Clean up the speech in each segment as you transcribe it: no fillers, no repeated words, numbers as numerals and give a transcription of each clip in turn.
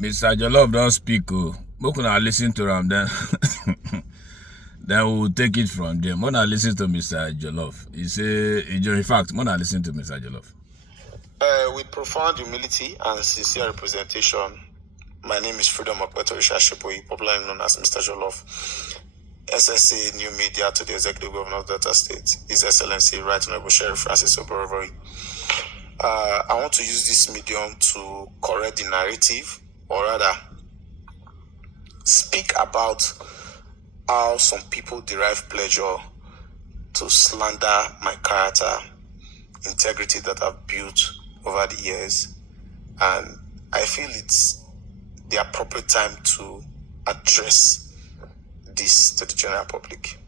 Mr. Jollof don't speak. Oh, we can listen to him then. Then we will take it from there. When I listen to Mr. Jollof, he say, in fact, when I listen to Mr. Jollof. With profound humility and sincere representation, my name is Freedom Opetorisha Shipoyi, popularly known as Mr. Jollof, SSA New Media to the Executive Governor of Delta State, His Excellency Right Honorable Sheriff Francis Oborevori. I want to use this medium to correct the narrative, or rather, speak about how some people derive pleasure to slander my character, integrity that I've built over the years, and I feel it's the appropriate time to address this to the general public.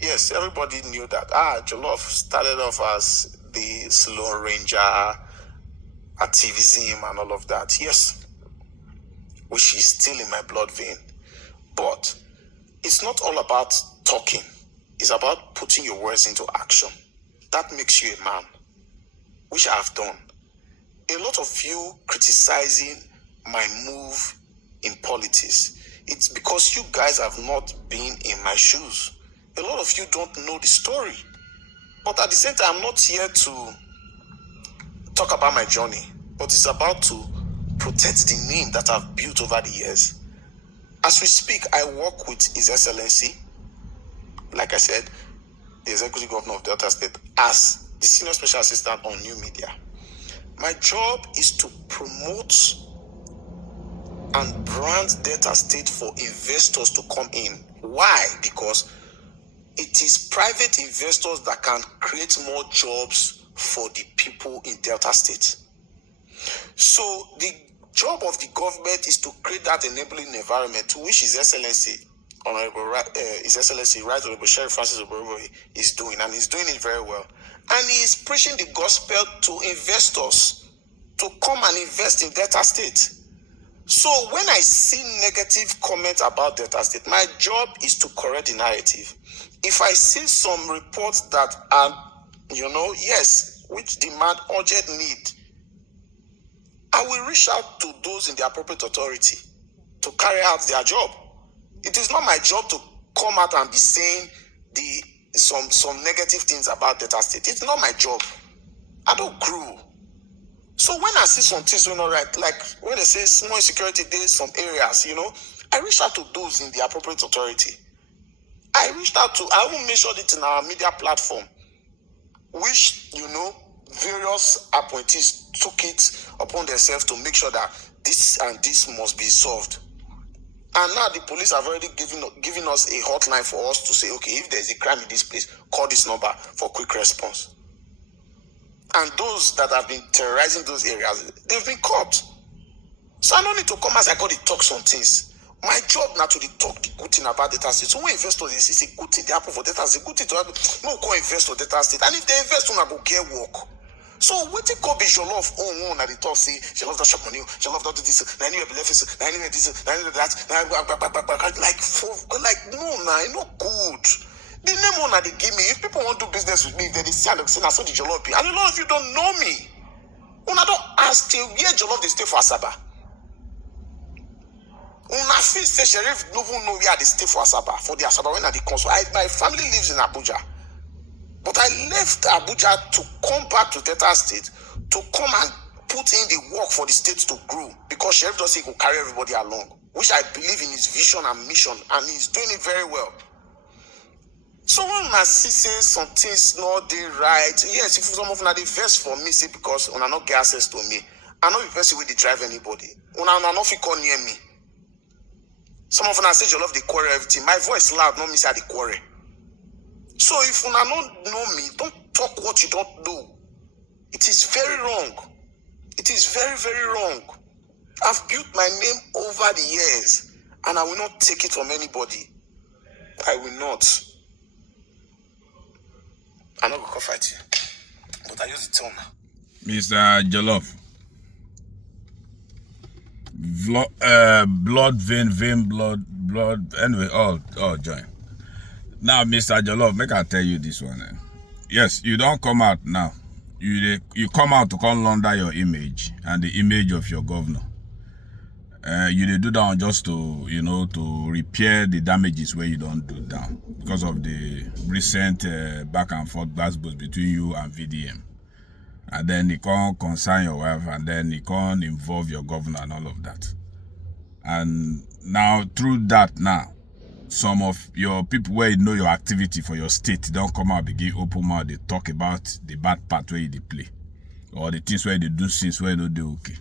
Yes, everybody knew that. Jollof started off as the Slow Ranger activism and all of that. Yes, which is still in my blood vein. But it's not all about talking. It's about putting your words into action. That makes you a man, which I have done. A lot of you criticizing my move in politics, it's because you guys have not been in my shoes. A lot of you don't know the story. But at the same time, I'm not here to talk about my journey, but it's about to protect the name that I've built over the years. As we speak, I work with His Excellency, like I said, the Executive Governor of Delta State, as the Senior Special Assistant on New Media. My job is to promote and brand Delta State for investors to come in. Why? Because it is private investors that can create more jobs for the people in Delta State. So the job of the government is to create that enabling environment to which His Excellency, His Excellency Right Honorable Sheriff Francis Oborevori is doing, and he's doing it very well. And he is preaching the gospel to investors to come and invest in Delta State. So when I see negative comments about Delta State, my job is to correct the narrative. If I see some reports that are, yes, which demand urgent need, I will reach out to those in the appropriate authority to carry out their job. It is not my job to come out and be saying some negative things about Delta State. It's not my job. I don't grow. So when I see some things going on right, like when they say small insecurity, there's some areas, I reach out to those in the appropriate authority. I even mentioned it in our media platform, which, various appointees took it upon themselves to make sure that this and this must be solved. And now the police have already given us a hotline for us to say, okay, if there's a crime in this place, call this number for quick response. And those that have been terrorizing those areas, they've been caught. So I don't need to come as I got to talk some things. My job now to talk the good thing about Delta State. So when investors they say good thing, they happen for Delta State, good thing to happen. No, go invest for Delta State. And if they invest, we go get work. So what it could be Jollof on at the top say, Jollof that shop money, Jollof that do this, anyway be left this, anyway this, anyway that, no, not good. The name one that they give me, if people want to do business with me, if they see and they say, I saw the Jollof, and a lot of you don't know me. When I don't ask till where Jollof they stay for Asaba. Una feel say Sheriff no even know where they stay for Asaba, for the Asaba when I come. So my family lives in Abuja. But I left Abuja to come back to Delta State to come and put in the work for the state to grow. Because Sheriff does say he will carry everybody along, which I believe in his vision and mission, and he's doing it very well. So when I see say some things not they right, yes, if some of them are the verse for me, say because when I not get access to me, I know the person will drive anybody. When I not fit come near me. Some of them say you love the quarry everything. My voice loud, not me say the quarry. So if you don't know me, don't talk what you don't know. It is very wrong. It is very, very wrong. I've built my name over the years, and I will not take it from anybody. I will not. I'm not going to fight you, but I use the tone. Mr. Jollof. Blood, vein, blood, anyway, all join. Now, Mr. Jollof, make I tell you this one. Yes, you don't come out now. You come out to come launder your image and the image of your governor. You dey do that one just to, you know, to repair the damages where you don't do down because of the recent back and forth battles between you and VDM. And then it can't concern your wife, and then it can't involve your governor and all of that. And now through that now, some of your people where you know your activity for your state don't come out, begin open mouth, they talk about the bad part where they play. Or the things where they do things where they do okay.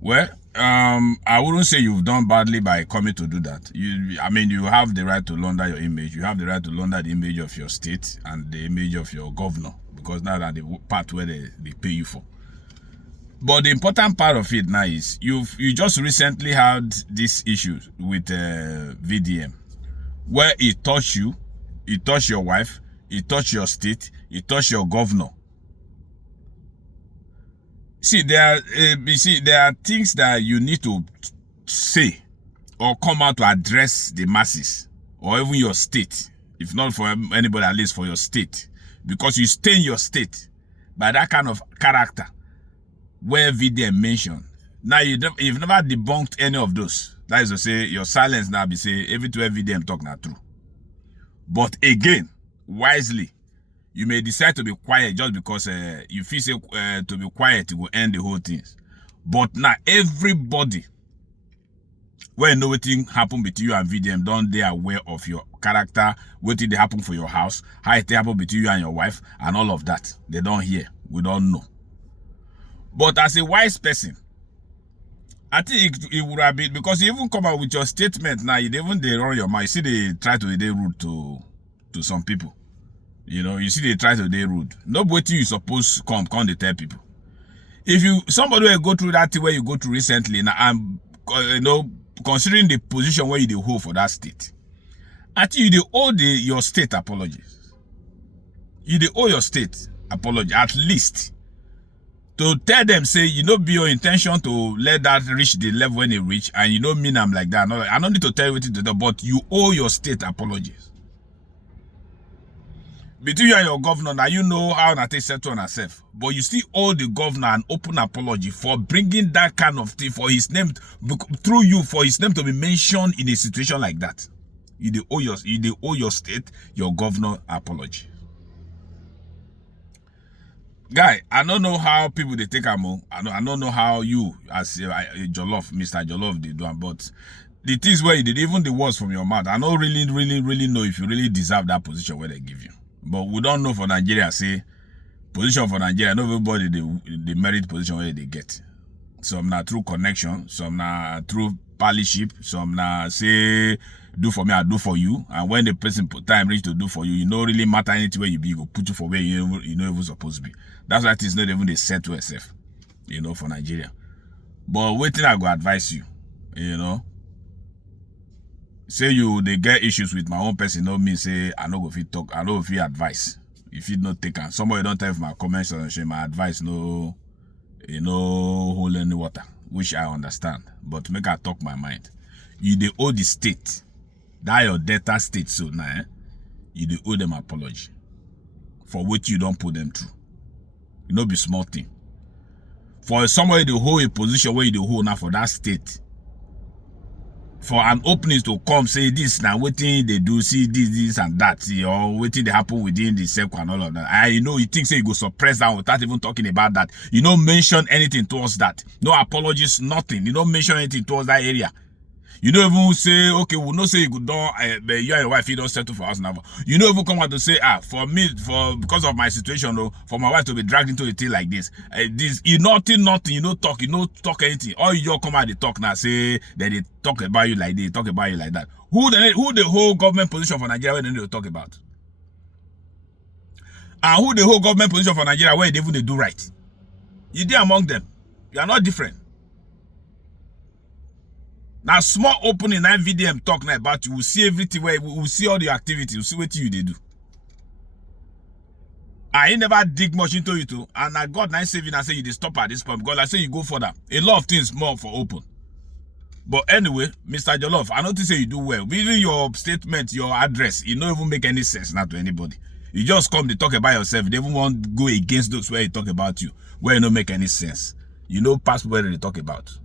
Well, I wouldn't say you've done badly by coming to do that. I mean, you have the right to launder your image. You have the right to launder the image of your state and the image of your governor, because now that's the part where they pay you for. But the important part of it now is you just recently had this issue with VDM, where it touched you, it touched your wife, it touched your state, it touched your governor. See, there are things that you need to say or come out to address the masses or even your state, if not for anybody, at least for your state, because you stay in your state by that kind of character where VDM mentioned. Now you've never debunked any of those. That is to say, your silence now be say everywhere VDM talk not true. But again, wisely, you may decide to be quiet just because you feel say to be quiet it will end the whole thing. But now everybody, when know what thing happen between you and VDM, don't they aware of your character, what did happen for your house, how it happen between you and your wife, and all of that. They don't hear. We don't know. But as a wise person, I think it would have been, because you even come out with your statement now, they run your mouth. You see, they try to be rude to some people. You know, you see, they try to be rude. Nobody you supposed to come they tell people. If somebody will go through that thing where you go through recently, now I'm, you know, considering the position where you hold for that state, I think you owe your state apologies. You owe your state apology at least. To tell them, say, you know, be your intention to let that reach the level when it reach, and you don't mean I'm like that. I don't need to tell you what to do, but you owe your state apologies. Between you and your governor, now you know how to settle on herself, but you still owe the governor an open apology for bringing that kind of thing, for his name, through you, for his name to be mentioned in a situation like that. You owe your state, your governor apology. Guy, I don't know how people they take am. I don't know how you, as Jollof, Mr. Jollof, they do, but the things where you did, even the words from your mouth, I don't really know if you really deserve that position where they give you. But we don't know for Nigeria, say, position for Nigeria, not everybody the merit position where they get. Some na through connection, some na through pallyship, some na say, do for me, I do for you. And when the person put time reach to do for you, you don't really matter anything where you be, go put you for where you know even supposed to be. That's why it's not even the set to itself, you know, for Nigeria. But waiting, I go advise you, you know. Say they get issues with my own person, no mean say I know go fit talk, I know if you advice. If you not take and somebody don't tell my comments or say my advice no, you know, hold any water, which I understand. But make I talk my mind. You they owe the state. That your data state, so now you they owe them apology for what you don't put them through. You know, be small thing. For somebody to hold a position where you do hold now for that state, for an opening to come say this now, waiting they do see this and that, or waiting they happen within the circle and all of that. I know you think say you go suppress that without even talking about that. You don't mention anything towards that. No apologies, nothing. You don't mention anything towards that area. You don't even say, okay, we'll not say you could don't, but you and your wife, you don't settle for us now. You don't even come out to say, for me, because of my situation, though, for my wife to be dragged into a thing like this, you nothing, you don't talk anything. All you just come out, they talk now, say that they talk about you like this, talk about you like that. Who the whole government position for Nigeria where they need to talk about? And who the whole government position for Nigeria where they even they do right? You there among them. You are not different. Now, small opening, that VDM talk now about you. We'll see everything where we'll see all the activity. We'll see what you they do. I ain't never dig much into it too. And I got nice saving and say you stop at this point because I say you go further. A lot of things more for open. But anyway, Mr. Jollof, I notice say you do well. Even your statement, your address, it don't even make any sense now to anybody. You just come to talk about yourself. They even want to go against those where you talk about you, where it don't make any sense. You know past where they talk about.